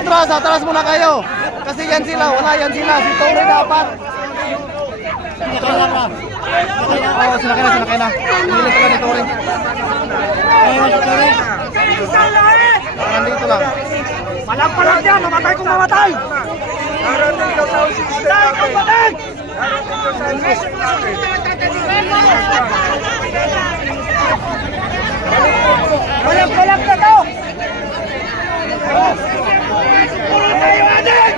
atras, atras muna kayo. Kasi yan sila, wala yan sila. Si Tore dapat. Oo, sinakay na. Nilit ka ni Tore. Nandito lang. Palag yan, mamatay kung mamatay! Darating daw sound system natin. Darating daw sound system natin. Palag na to! Puro tayo adik!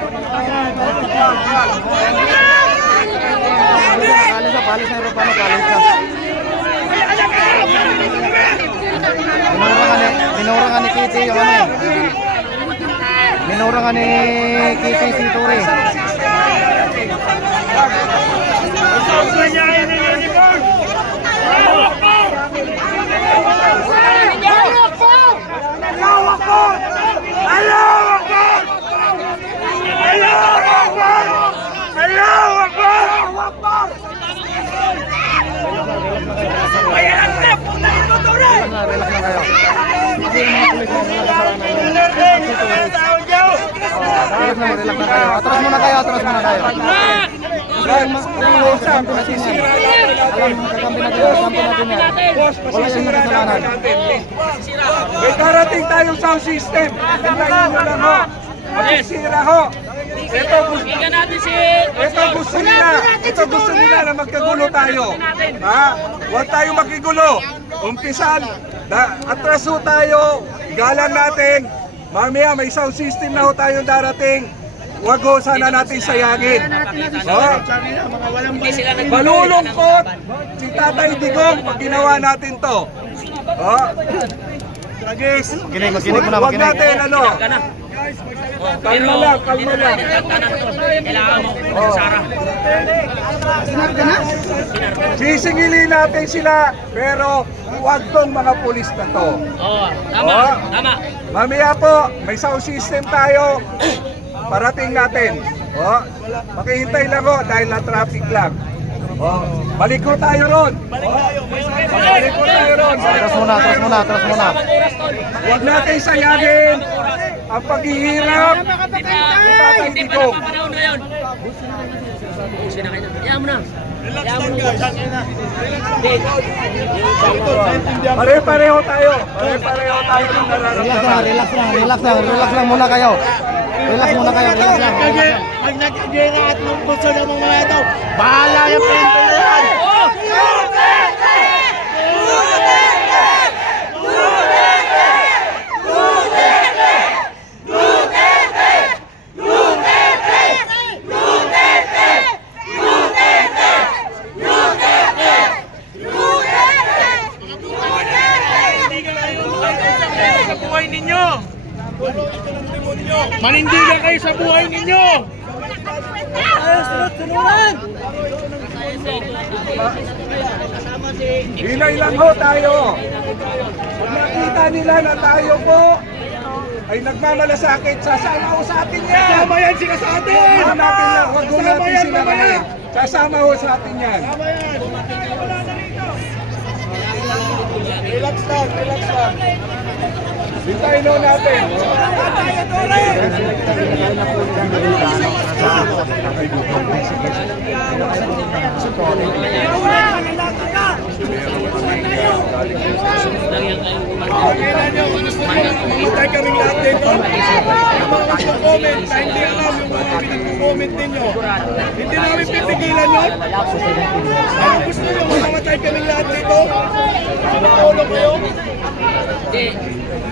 Palis na Europano, palis na. Minura nga ni Kitty yung ano eh. Minura nga ni Kitty si Tore. Atras muna kayo. May darating tayong sound system. Hintayin nyo lang ho. Masisira ho. Ito gusto nila na magkagulo tayo. Ha? Huwag tayo makigulo. Umpisan. Atras ho tayo. Galang natin. Mamaya may sound system na ho tayong darating. Huwag ho sana natin sayangin. Malulungkot si Tatay Digong pag ginawa natin to. Huwag natin ano. Kalma lang. Sisingilin natin sila, pero huwag tong mga pulis na to. Tama. Mamaya po, may sound system tayo. Parating natin. Makihintay lang ho dahil na traffic lang. Balik ko tayo ron. Atras muna. Huwag natin sayangin ang paghihirap ni Tatay Digong. Pare-pareho tayo ng nararamdaman. Relax lang muna kayo. Relax lang. Pag nag-agera at nung gusto ng mga ito, bahala yung pente na yan! Manindigan kayo sa buhay ninyo! Hilay lang ho tayo. Pag nakita nila na tayo po ay nagmamalasakit, sasama ho sa atin yan. Kasama yan sila sa atin! Wag ho natin sila mamaya. Sasama ho sa atin yan. Relax lang. Hintayin ho natin. Hintay kaming lahat dito. Yung mga comment na hindi alam yung mga pinag-comment ninyo. Hindi namin pipigilan yun. Ano gusto nyo? Mamamatay kaming lahat dito? Tulong kayo?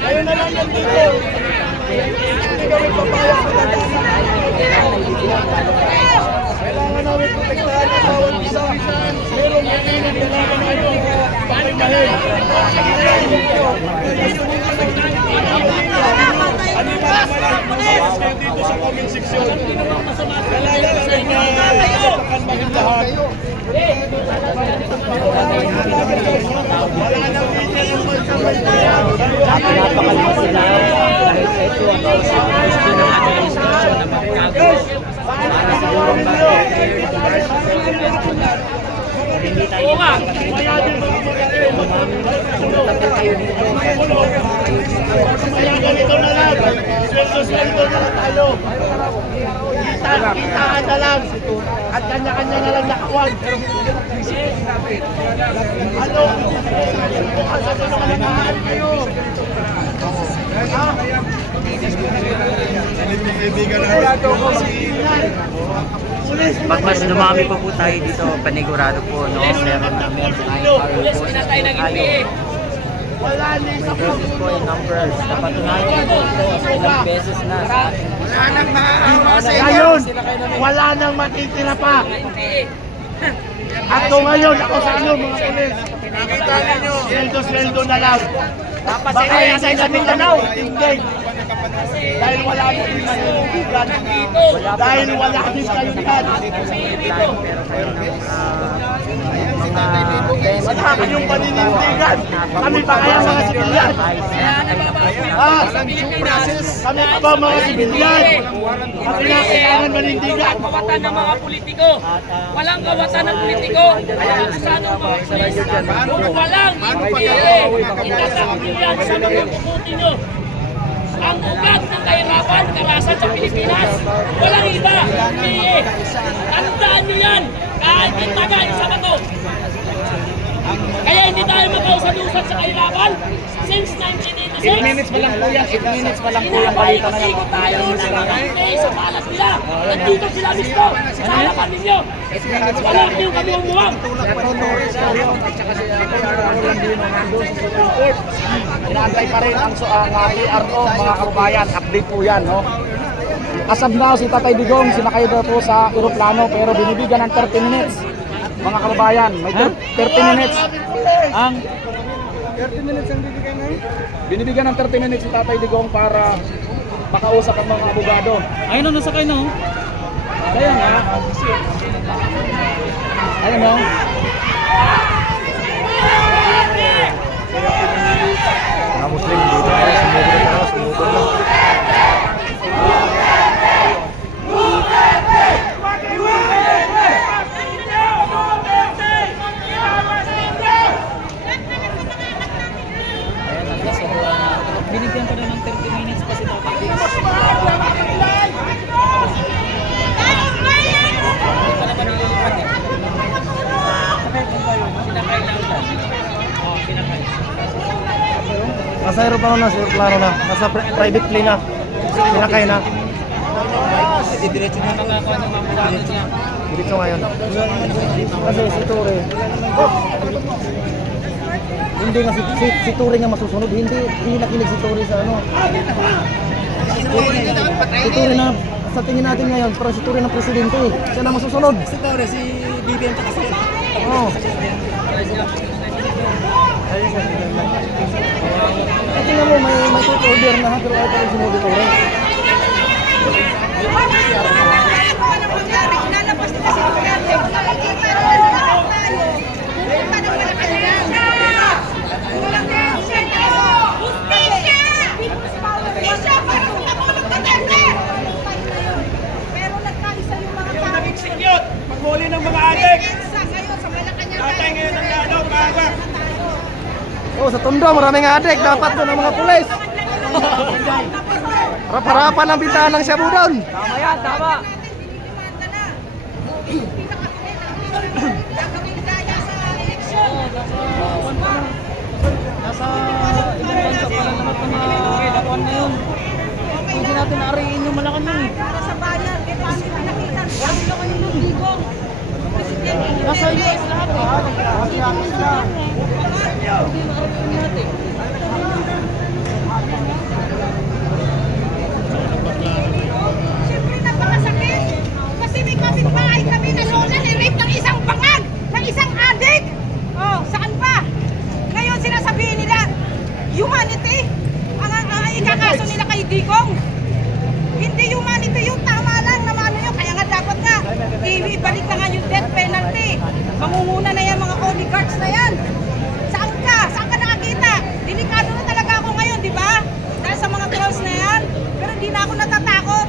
Kayo na lang yan dito. Hindi kami papayag sa tagana. Kailangan namin protektahan ang bawat isa. Merong kailangan kayo pakimahin. Ano yung mga malas kayo dito sa comment section? Kailangan namin na pakalmahin lahat. Wala nang pinalambal sa Maynila. Napakalma sila dahil sa ito ang gusto ng administrasyon na magkago para sigurong hindi tayo kaya ganito na lang. Sweldo na tayo. kayo. Kita-kitaan na lang. At kanya-kanya na lang nakawan. Ano? Bukas sa tulungan kayo. Pag mas dumami pa po tayo dito, panigurado po, no? Meron na Pulis, pinatay ng NPA. Wala na isa po. This po yung numbers. Napatunayan po ito ilang beses na sa ating Ngayon, wala nang matitira pa. Ako ngayon, ako sa inyo mga pulis. Sweldo na lang. Baka yan sa Mindanao, hindi. Dahil wala din manindigan. Dahil wala din kayo yan. Wala kayong paninindigan. Kami pa kaya mga sibilyan. Kami pa ba mga sibilyan? Kami na kailangan manindigan. Kawatan ng mga politiko. Walang kawatan ng politiko. Kaya akusado ng mga pulis. Kung walang NPA, itatapin yan sa mga puputi nyo. Ang ugat ng kahirapan, karasan sa Pilipinas, walang iba, NPA. Tandaan nyo yan. Kahit yung taga, isa ba to? Kaya hindi tayo makausad-usad sa kahirapan since 1986. 8 minutes pa lang po yan. 8 minutes pa lang po yan. Balita na yan. Tayo sa mga NPA sa palas nila. Nandito sila mismo. Sa harapan ninyo. Wala kayong kami umuwang. Inaantay pa rin ang PRO, mga kababayan. Update po yan, no? As of now, si Tatay Digong, sinakay daw po sa eroplano pero binibigyan ng 30 minutes. Mga kababayan, may 30 minutes. Ang 30 minutes ang bibigyan ngayon? Binibigyan ng 30 minutes si Tatay Digong para makausap ang mga abogado. Ayun na, nasakay na, oh. Kaya nga. Ayun o. Mga Muslim dito tayo, sumugod na, sumugod na. Binigyan ko na ng 30 minutes pa si Tatay Digong. Nasa aeroplano na, nasa private plane na. Sinakay na. Diretso na nakakuha ng mga plano niya. Dito ngayon. Kasi si Ture. Hindi nga si Ture nga masusunod. Hindi nakinig si Ture sa ano. Si Ture na sa tingin natin ngayon, parang si Ture na presidente. Siya na masusunod. Si Torre, si BBM kasi. Oo. At tingnan mo, may court order na pero ayaw pa rin sinunod ito rin. Execute! Paghuli ng mga adik! Tatay ngayon ang gano'n, kaga! Oh, sa Tondo, maraming adik. Dapat doon ang mga pulis. Harap-harapan ang bintahan ng Shabu doon. Tama yan, tama. Nasa ibang bansa pa lang naman mga kawan na yun. Hindi natin naariin yung Malacanang eh. Para sa bayan, kaya paano pinakita? Sabi ko kanino Digong. Nasa US lahat eh. Siyempre napakasakit. Kasi may kapitbahay kami na lola ni-rape ng isang bangag, ng isang adik. Oh, saan pa? Ngayon sinasabihin nila, humanity ang ikakaso nila kay Digong. Hindi humanity yung tama lang na ano yun. Kaya nga dapat nga, ibalik na nga yung death penalty. Mangunguna na yan mga oligarchs na yan. Saan ka? Saan ka nakakita? Delikado na talaga ako ngayon, di ba? Dahil sa mga trolls na yan. Pero hindi na ako natatakot.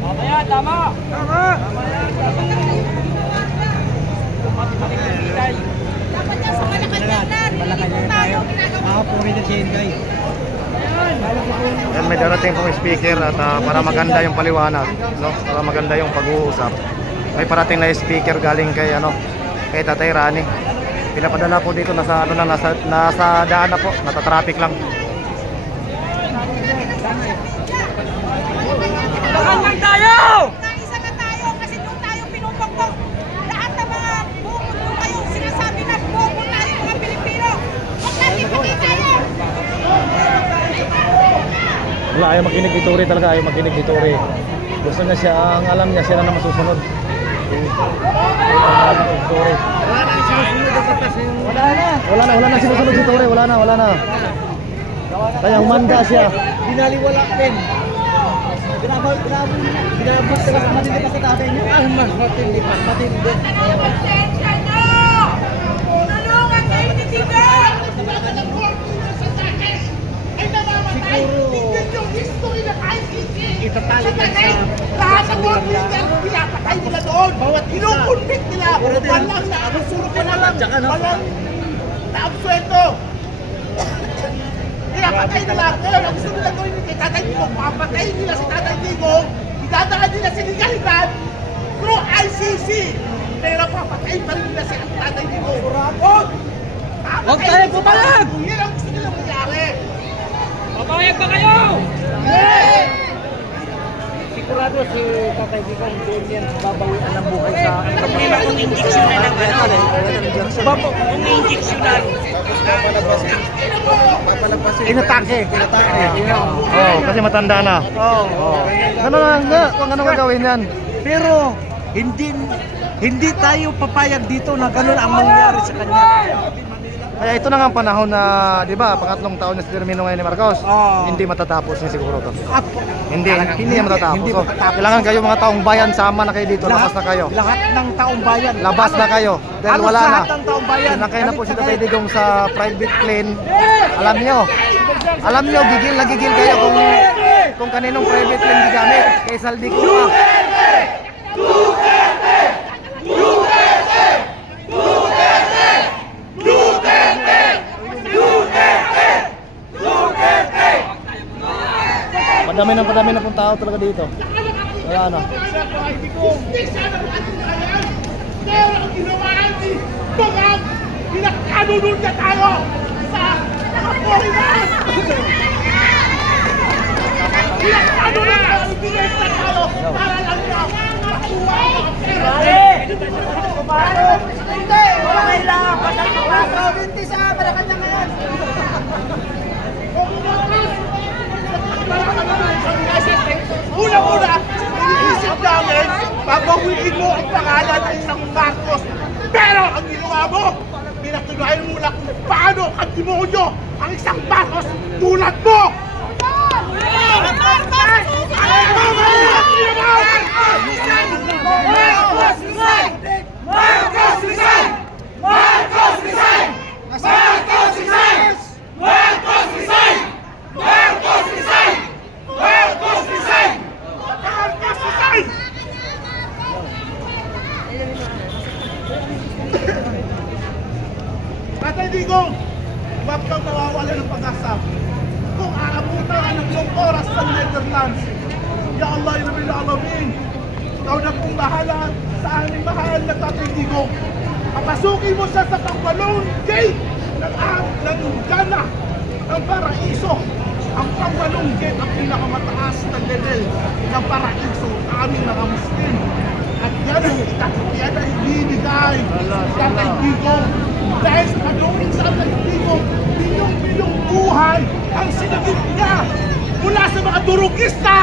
Tama yan, tama. Dapat yan sa Malacanang na. Nililito tayo. Ginagawa. Puri na chain guy. Yan, may darating pong speaker at para maganda yung paliwanag, no? Para maganda yung pag-uusap. May parating na speaker galing kay kay Tatay Rani. Pinapadala po dito nasa nasa daan na po, nata-traffic lang. Naisa na tayo kasi doon tayo pinupagpag. Lahat ng mga bumundo kayo, sinasabi na bumo tayo mga Pilipino. Huwag natin pati tayo. Wala, ayaw makinig ni Tore talaga, ayaw makinig ni Tore. Gusto niya siya, ang alam niya, siya na masusunod. Tore. Wala na sinusunod si Tore, wala na. Kaya humanda siya. Binaliwala din. Binabot sila sa matindi pa sa tatay niya. Mas matindi. Pasensya nyo! Tulungan kayo ni Tigong! Itatali ka sa... Lahat ng mga leader, pinapatay nila doon. Inukunbit nila ako. Walang naabusulok ko na lang. Walang naabsueto. Kaya patay nila ako. Ang gusto nila gawin kay Tatay Digong, papatayin nila si Tatay Digong, idadaan nila si legalidad through ICC. Pero papatayin pa rin nila si Tatay Digong. Huwag tayo pumalag! Yan ang gusto nila mangyari. Papayag ba kayo? Sigurado si Tatay Digong doon yan babawian ng buhay sa... Problema kung injection na ng kung injection na. Inatake. Oh, kasi matanda na. Kung ano gagawin yan. Pero hindi tayo papayag dito na ganun ang mangyari sa kanya. Kaya ito na nga ang panahon na, di ba, pangatlong taon na si termino ngayon ni Marcos. Hindi matatapos niya siguro to. Hindi yan matatapos. So, kailangan kayo mga taong bayan, sama na kayo dito, labas na kayo. Lahat ng taong bayan. Labas na kayo. Dahil wala na. Lahat ng taong bayan. Sinakay na po si Tatay Digong sa private plane. Alam nyo, gigil na gigil kayo kung kaninong private plane gigamit. Kay Saldico pa. Padami na pong tao talaga dito. Wala na. Pero ang ginawa natin, bangag, pinagkanunod na tayo sa mga foreigner! Pinagkanunod na tayo, ibigay na tayo para lang na makuha ang pera. Hindi! Okay lang! Hindi sa Malacanang ngayon! Una-una, iniisip namin, babawiin mo ang pangalan ng isang Marcos. Pero ang ginawa mo, pinatunayan mo lang kung paano ang demonyo ang isang Marcos tulad mo! Tatay Digong, huwag kang mawawala ng pag-asa. Kung aabutan ng iyong oras sa Netherlands, Ya Allah, Ya Rabbil Alamin, ikaw na pong bahala sa aming mahal na Tatay Digong. Papasukin mo siya sa pangwalong gate ng Gana, ng Paraiso. Ang pangwalong gate ang pinakamataas na level ng Paraiso sa aming mga Muslim. At yan ang ibinigay sa Tatay Digong. Dahil sa pagawin sa Tatay Digong, bilyong buhay ang sinagip niya mula sa mga durugista!